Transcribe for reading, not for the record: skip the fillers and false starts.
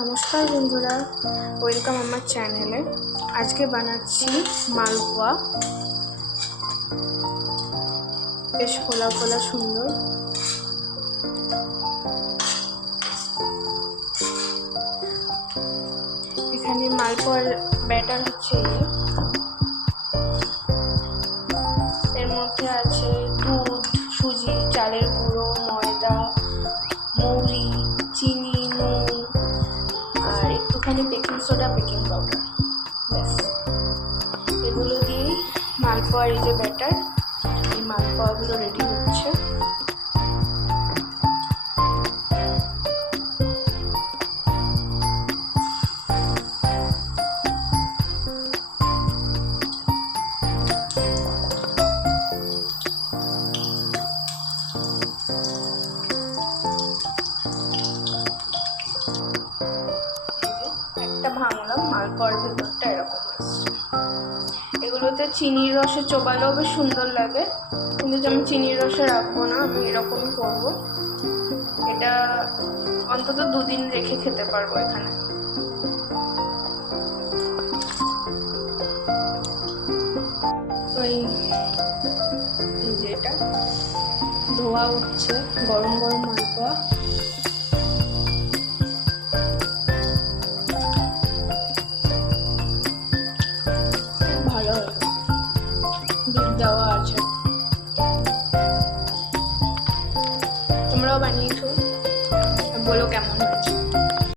নমস্কার বন্ধুরা, ওয়েলকাম আমার চ্যানেলে। আজকে বানাচ্ছি মালপোয়া। বেশ ফোলা ফোলা সুন্দর। এখানে মালপোয়ার ব্যাটার হচ্ছে এর মধ্যে আছে দুধ, সুজি, চালের গুঁড়ো, ময়দা, মৌরি, চিনি, নুন আর একটুখানি বেকিং সোডা, বেকিং পাউডার। ব্যাস, এগুলো দিয়ে মালপোয়ার এই যে ব্যাটার, এই মালপোয়াগুলো রেডি হচ্ছে। ভাঙলাম, মালপোয়ার ভেতরটা এরকম আসছে। এগুলোতে চিনির রসে চোবালেও বেশ সুন্দর লাগে, কিন্তু আমি চিনির রসে রাখবো না, আমি এরকমই করবো। এটা অন্তত 2 দিন রেখে খেতে পারবো এখানে। তো এই যে এটা ধোয়া উঠছে, গরম গরম মালপোয়া। ভালো দুধ দেওয়া আছে। তোমরাও বানিয়েছো, বলো কেমন হয়।